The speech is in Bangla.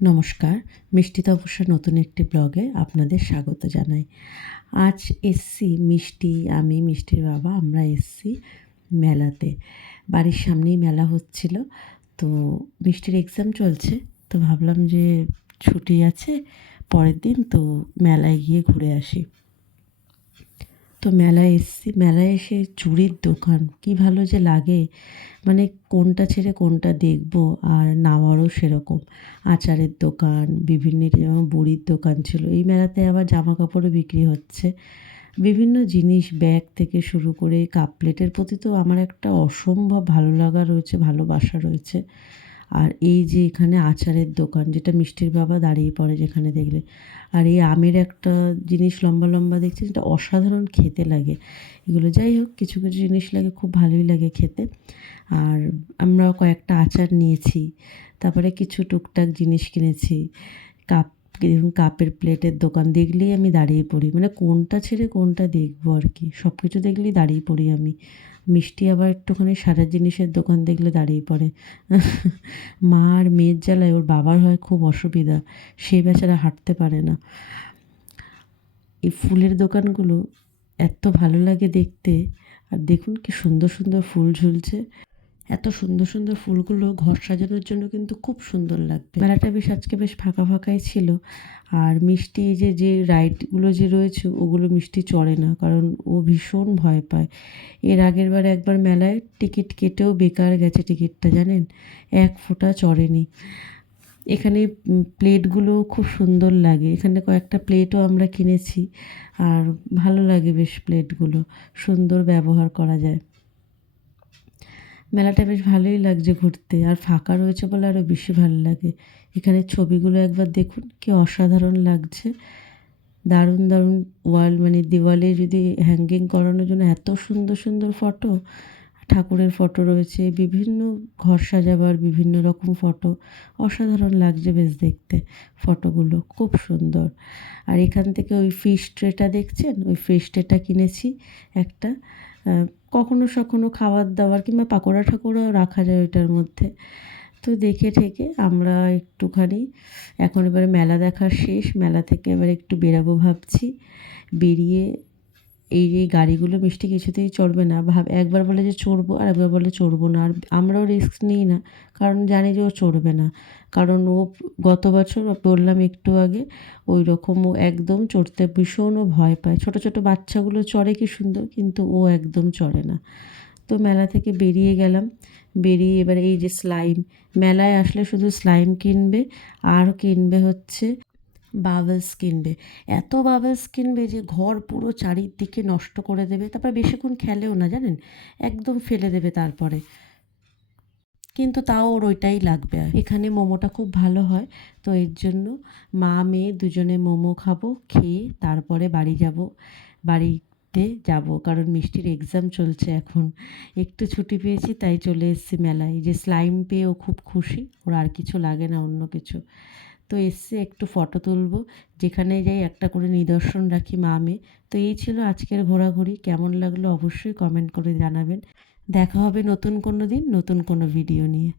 নমস্কার, মিষ্টি তপস্যার নতুন একটি ব্লগে আপনাদের স্বাগত জানাই। আজ এসছি মিষ্টি, আমি, মিষ্টির বাবা আমরা এসছি মেলাতে। বাড়ির সামনেই মেলা হচ্ছিল। তো মিষ্টির এক্সাম চলছে, তো ভাবলাম যে ছুটি আছে পরের দিন, তো মেলায় গিয়ে ঘুরে আসি। তো মেলায় এসছি, মেলায় এসে চুড়ির দোকান কী ভালো যে লাগে, মানে কোনটা ছেড়ে কোনটা দেখবো, আর নেওয়ারও সেরকম। আচারের দোকান, বিভিন্ন যেমন বড়ির দোকান ছিল। এই মেলাতে আবার জামা কাপড়ও বিক্রি হচ্ছে, বিভিন্ন জিনিস, ব্যাগ থেকে শুরু করে কাপ প্লেটের প্রতি তো আমার একটা অসম্ভব ভালো লাগা রয়েছে, ভালোবাসা রয়েছে। আর এই যে এখানে আচারের দোকান, যেটা মিষ্টির বাবা দাঁড়িয়ে পড়ে যেখানে দেখলে, আর এই আমের একটা জিনিস লম্বা লম্বা দেখছি, যেটা অসাধারণ খেতে লাগে। এগুলো যাই হোক, কিছু কিছু জিনিস লাগে, খুব ভালোই লাগে খেতে। আর আমরা কয়েকটা আচার নিয়েছি, তারপরে কিছু টুকটাক জিনিস কিনেছি। কাপ, দেখুন কাপের প্লেটের দোকান দেখলেই আমি দাঁড়িয়ে পড়ি, মানে কোনটা ছেড়ে কোনটা দেখবো আর কি, সব কিছু দেখলেই দাঁড়িয়ে পড়ি আমি। মিষ্টি আবার একটুখানি সারা জিনিসের দোকান দেখলে দাঁড়িয়ে পড়ে। মা আর মেয়ের জ্বালায় ওর বাবার হয় খুব অসুবিধা, সে বেচারা হাঁটতে পারে না। এই ফুলের দোকানগুলো এত ভালো লাগে দেখতে, আর দেখুন কি সুন্দর সুন্দর ফুল ঝুলছে। এত সুন্দর সুন্দর ফুলগুলো ঘর সাজানোর জন্য কিন্তু খুব সুন্দর লাগবে। মেলাটা বেশ আজকে বেশ ফাঁকা ফাঁকাই ছিল। আর মিষ্টি এই যে রাইডগুলো যে রয়েছে ওগুলো মিষ্টি চড়ে না, কারণ ও ভীষণ ভয় পায়। এর আগের বার একবার মেলায় টিকিট কেটেও বেকার গেছে টিকিটটা, জানেন, এক ফোঁটা চড়েনি। এখানে প্লেটগুলো খুব সুন্দর লাগে, এখানে কয়েকটা প্লেটও আমরা কিনেছি। আর ভালো লাগে বেশ, প্লেটগুলো সুন্দর ব্যবহার করা যায়। মেলাটা বেশ ভালোই লাগছে ঘুরতে, আর ফাঁকা রয়েছে বলে আরও বেশি ভালো লাগে। এখানে ছবিগুলো একবার দেখুন, কি অসাধারণ লাগছে, দারুণ দারুণ ওয়াল, মানে দেওয়ালে যদি হ্যাঙ্গিং করানোর জন্য এত সুন্দর সুন্দর ফটো, ঠাকুরের ফটো রয়েছে, বিভিন্ন ঘর সাজাবার বিভিন্ন রকম ফটো, অসাধারণ লাগছে বেশ দেখতে, ফটোগুলো খুব সুন্দর। আর এখান থেকে ওই ফিশ ট্রেটা দেখছেন, ওই ফিশ ট্রেটা কিনেছি একটা। কখনো সখনো খাবার দাবার কিংবা পাকোড়া ঠাকুরাও রাখা যায় ওইটার মধ্যে। তো দেখে ঠেকে আমরা একটুখানি, এখন এবারে মেলা দেখা শেষ, মেলা থেকে এবার একটু বেরাবো ভাবছি। বেরিয়ে এই যে গাড়িগুলো মিষ্টি কিছুতেই চড়বে না, একবার বলে যে চড়বো আর একবার বলে চড়বো না। আর আমরাও রিস্ক নিই না, কারণ জানি যে ও চড়বে না। কারণ ও গত বছর বললাম একটু আগে, ওই রকম ও একদম চড়তে ভীষণ ও ভয় পায়। ছোটো ছোটো বাচ্চাগুলো চড়ে কি সুন্দর, কিন্তু ও একদম চড়ে না। তো মেলা থেকে বেরিয়ে গেলাম, বেরিয়ে এবার এই যে স্লাইম, মেলায় আসলে শুধু স্লাইম কিনবে, আর কিনবে হচ্ছে বাবলস কিনবে। এত বাবলস কিনবে যে ঘর পুরো চারিদিকে নষ্ট করে দেবে, তারপর বেশিক্ষণ খেলেও না, জানেন, একদম ফেলে দেবে তারপরে। কিন্তু তাও ওর ওইটাই লাগবে। এখানে মোমোটা খুব ভালো হয়, তো এর জন্য মা মেয়ে দুজনে মোমো খাবো, খেয়ে তারপরে বাড়ি যাব। বাড়িতে যাব কারণ মিষ্টির এক্সাম চলছে এখন, একটু ছুটি পেয়েছি তাই চলে এসেছি মেলায়। যে স্লাইম পেয়ে ও খুব খুশি, ওর আর কিছু লাগে না অন্য কিছু। তো এসছে একটু ফটো তুলবো, যেখানে যাই একটা করে নিদর্শন রাখি মা মেয়ে। তো এই ছিল আজকের ঘোরাঘুরি, কেমন লাগলো অবশ্যই কমেন্ট করে জানাবেন। দেখা হবে নতুন কোনো দিন নতুন কোনো ভিডিও নিয়ে।